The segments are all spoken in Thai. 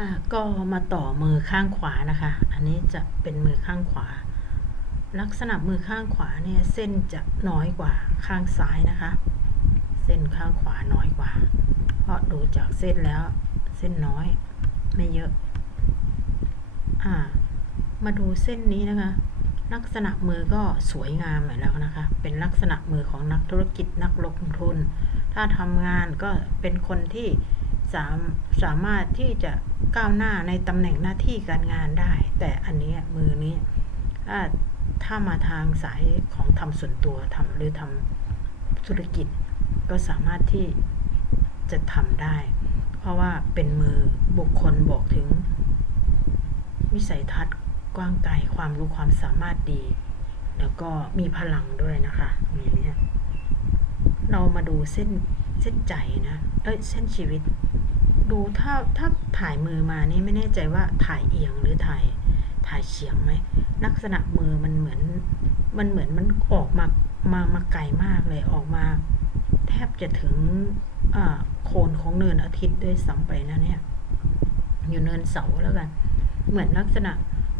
ค่ะก็มาต่อมือข้างขวานะคะ อันนี้จะเป็นมือข้างขวา ลักษณะมือข้างขวาเนี่ยเส้นจะน้อยกว่าข้างซ้ายนะคะ เส้นข้างขวาน้อยกว่า เพราะดูจากเส้นแล้วเส้นน้อยไม่เยอะอ่ามาดูเส้นนี้นะคะ ลักษณะมือก็สวยงามเหมือนแล้วนะคะ เป็นลักษณะมือของนักธุรกิจนักลงทุน ถ้าทำงานก็เป็นคนที่ สามสามารถที่จะก้าวหน้าในตำแหน่งหน้าที่การงานได้ แต่อันนี้มือนี้ถ้าถ้ามาทางสายของทำส่วนตัวทำหรือทำธุรกิจก็สามารถที่จะทำได้ เพราะว่าเป็นมือบุคคลบอกถึง วิสัยทัศน์กว้างไกลความรู้ความสามารถดี แล้วก็มีพลังด้วยนะคะมีเนี้ยเรามาดูเส้นเส้นใจนะเอ้ยเส้นชีวิต ดูถ้าถ้าถ่ายมือมานี่ไม่แน่ใจว่าถ่ายเอียงหรือถ่ายถ่ายเฉียงไหมลักษณะมือมันเหมือน มันเหมือนมันออกมามามาไกลมากเลยออกมา แทบจะถึงโคนของเนินอาทิตย์ด้วยซ้ำไปนะเนี่ยอยู่เนินเสาแล้วกัน เหมือนลักษณะ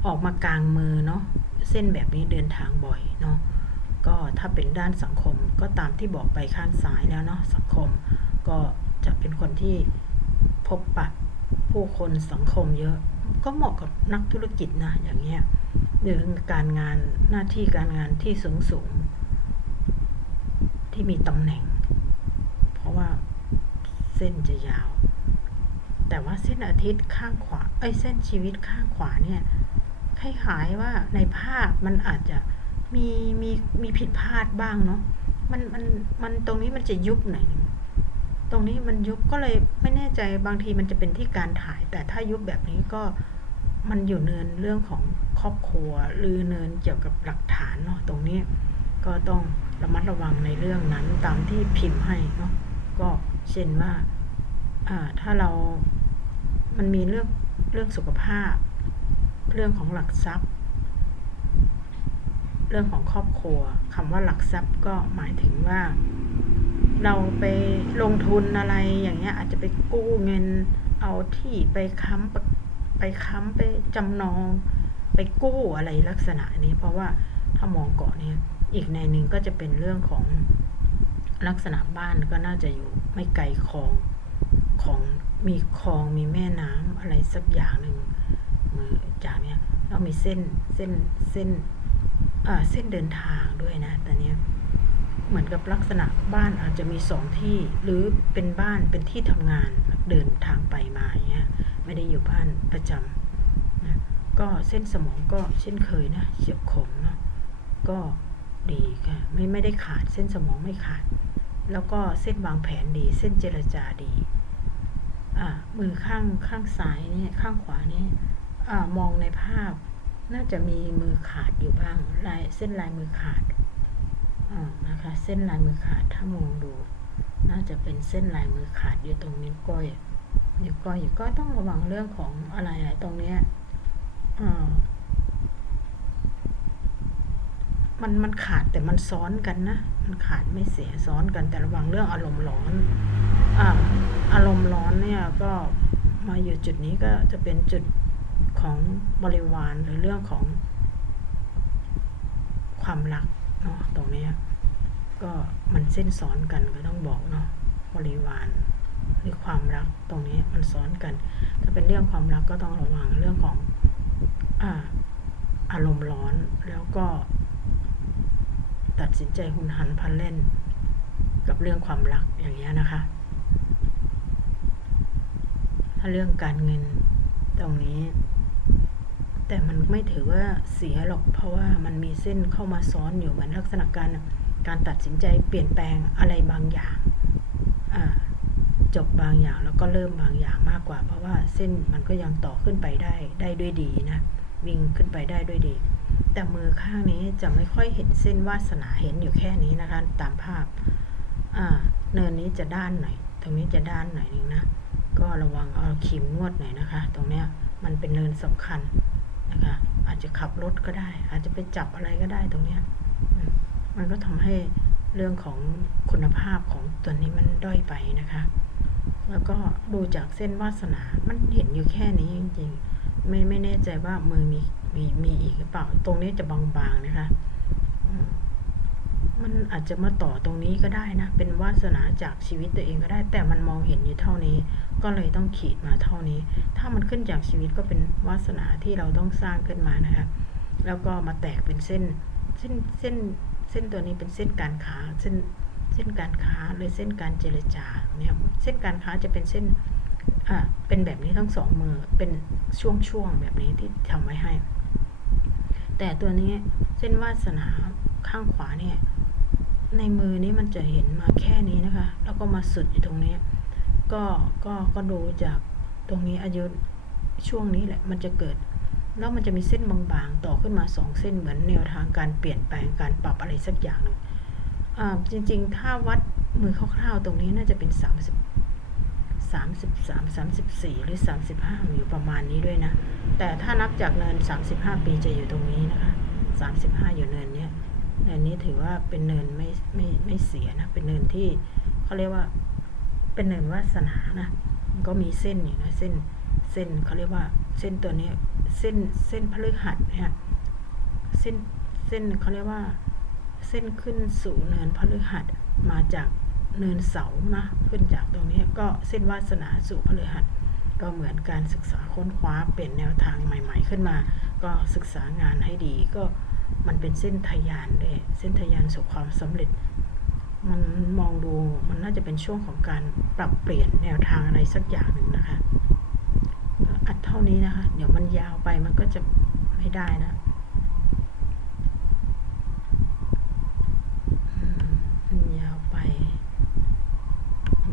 ออกมากลางมือเนาะเส้นแบบนี้เดินทางบ่อยเนาะก็ถ้าเป็นด้านสังคมก็ตามที่บอกไปข้างซ้ายแล้วเนาะสังคมก็จะเป็นคนที่ พบปะผู้คนสังคมเยอะ ก็เหมาะกับนักธุรกิจนะ อย่างเงี้ยหรือการงานหน้าที่การงานที่สูงสูงที่มีตำแหน่ง เพราะว่าเส้นจะยาว แต่ว่าเส้นอาทิตย์ข้างขวาไอ้เส้นชีวิตข้างขวาเนี่ยคล้ายๆว่าในภาพมันอาจจะมีมีมีผิดพลาดบ้างเนาะมันมันมันตรงนี้มันจะยุบหน่อย ตรงนี้มันยุบก็เลยไม่แน่ใจบางทีมันจะเป็นที่การถ่าย แต่ถ้ายุบแบบนี้ก็มันอยู่เนินเรื่องของครอบครัว หรือเนินเกี่ยวกับหลักฐานเนาะตรงนี้ก็ต้องระมัดระวังในเรื่องนั้นตามที่พิมพ์ให้เนาะก็เช่นว่าถ้าเรา มันมีเรื่องเรื่องสุขภาพ เรื่องของหลักทรัพย์ เรื่องของครอบครัวคำว่าหลักทรัพย์ก็หมายถึงว่า เราไปลงทุนอะไรอย่างเงี้ย อาจจะไปกู้เงินเอาที่ไปค้ำไปค้ำไปจำนอง ไปกู้อะไรลักษณะนี้ เพราะว่าถ้ามองเกาะเนี่ยอีกในหนึ่งก็จะเป็นเรื่องของลักษณะบ้านก็น่าจะอยู่ไม่ไกลคลองของมีคลองมีแม่น้ำอะไรสักอย่างหนึ่งมือจากเนี้ยเรามีเส้นเส้นเส้นเส้นเดินทางด้วยนะแต่เนี้ย เหมือนกับลักษณะบ้านอาจจะมีสองที่ หรือเป็นบ้านเป็นที่ทำงานเดินทางไปมาอย่างเงี้ยไม่ได้อยู่บ้านประจำนะก็เส้นสมองก็เช่นเคยนะเฉียบคมเนาะก็ดีค่ะไม่ไม่ได้ขาดเส้นสมองไม่ขาด แล้วก็เส้นวางแผนดี เส้นเจรจาดีอ่ามือข้างข้างซ้ายนี่ข้างขวานี่อ่ามองในภาพ น่าจะมีมือขาดอยู่บ้างลายเส้นลายมือขาด นะคะ เส้นลายมือขาดถ้ามองดู น่าจะเป็นเส้นลายมือขาดอยู่ตรงนิ้วก้อยนิ้วก้อยอยู่ก็ต้องระวังเรื่องของอะไรตรงเนี้ยมันมันขาดแต่มันซ้อนกันนะ มันขาดไม่เสียซ้อนกันแต่ระวังเรื่องอารมณ์ร้อนอ่าอารมณ์ร้อนเนี่ยก็มาอยู่จุดนี้ก็จะเป็นจุดของบริวารหรือเรื่องของความรัก เนาะตรงนี้ก็มันเส้นซ้อนกันก็ต้องบอกเนาะบริวารหรือความรักตรงนี้มันซ้อนกัน ถ้าเป็นเรื่องความรักก็ต้องระวังเรื่องของอาอารมณ์ร้อนแล้วก็ ตัดสินใจหุนหันพันเล่น กับเรื่องความรักอย่างเงี้ยนะคะ ถ้าเรื่องการเงินตรงนี้ แต่มันไม่ถือว่าเสียหรอกเพราะว่ามันมีเส้นเข้ามาซ้อนอยู่เหมือนลักษณะการการตัดสินใจเปลี่ยนแปลงอะไรบางอย่างจบบางอย่างแล้วก็เริ่มบางอย่างมากกว่า เพราะว่าเส้นมันก็ยังต่อขึ้นไปได้ได้ด้วยดีนะวิ่งขึ้นไปได้ด้วยดี แต่มือข้างนี้จะไม่ค่อยเห็นเส้นวาสนาเห็นอยู่แค่นี้นะคะ ตามภาพเนินนี้จะด้านหน่อยตรงนี้จะด้านหน่อยนึงนะก็ระวังเอาขีมนวดหน่อยนะคะ ตรงเนี้ยมันเป็นเนินสำคัญ นะคะอาจจะขับรถก็ได้ อาจจะไปจับอะไรก็ได้ตรงนี้มันก็ทำให้เรื่องของคุณภาพของตัวนี้มันด้อยไปนะคะ แล้วก็ดูจากเส้นวาสนา มันเห็นอยู่แค่นี้จริงๆ ไม่ไม่แน่ใจว่ามือมีมีมีอีกหรือเปล่า ตรงนี้จะบางๆนะคะอื มันอาจจะมาต่อตรงนี้ก็ได้นะ เป็นวาสนาจากชีวิตตัวเองก็ได้ แต่มันมองเห็นอยู่เท่านี้ ก็เลยต้องขีดมาเท่านี้ ถ้ามันขึ้นจากชีวิตก็เป็นวาสนาที่เราต้องสร้างขึ้นมานะคะแล้วก็มาแตกเป็นเส้น เส้นเส้นเส้นตัวนี้เป็นเส้นการค้า เส้นเส้นการค้าหรือเส้นการเจรจาเนี่ยเส้นการค้าจะเป็นเส้นอ่าเป็นแบบนี้ทั้งสองมือเป็นช่วงๆแบบนี้ที่ทำไว้ให้ แต่ตัวนี้เส้นวาสนาข้างขวาเนี่ย ในมือนี้มันจะเห็นมาแค่นี้นะคะ แล้วก็มาสุดอยู่ตรงนี้ ก็ก็ก็ดูจากตรงนี้อายุช่วงนี้แหละมันจะเกิด แล้วมันจะมีเส้นบางๆ ต่อขึ้นมาสองเส้นเหมือนแนวทางการเปลี่ยนแปลงการปรับอะไรสักอย่างหนึ่งจริงๆ ถ้าวัดมือคร่าวๆ ตรงนี้น่าจะเป็น 30 33 34 หรือ 35 อยู่ประมาณนี้ด้วยนะ แต่ถ้านับจากเนิน 35 ปีจะอยู่ตรงนี้นะคะ 35 อยู่เนินเนี้ย เนินนี้ถือว่าเป็นเนินไม่ไม่ไม่เสียนะ เป็นเนินที่เขาเรียกว่า เป็นเนินวาสนานะมันก็มีเส้นอยู่นะเส้นเส้นเขาเรียกว่า เส้นตัวนี้เส้นเส้นพฤหัสเนี่ยเส้นเส้นเขาเรียกว่า เส้นขึ้นสู่เนินพฤหัสมาจากเนินเสานะขึ้นจากตรงนี้ก็เส้นวาสนาสู่พฤหัสก็เหมือนการศึกษาค้นคว้าเปลี่ยนแนวทางใหม่ ๆ ขึ้นมา ก็ศึกษางานให้ดีก็ มันเป็นเส้นทะยานด้วยเส้นทะยานสู่ความสำเร็จ มันมองดูมันน่าจะเป็นช่วงของการปรับเปลี่ยนแนวทางอะไรสักอย่างหนึ่งนะคะ อัดเท่านี้นะคะ เดี๋ยวมันยาวไปมันก็จะไม่ได้นะ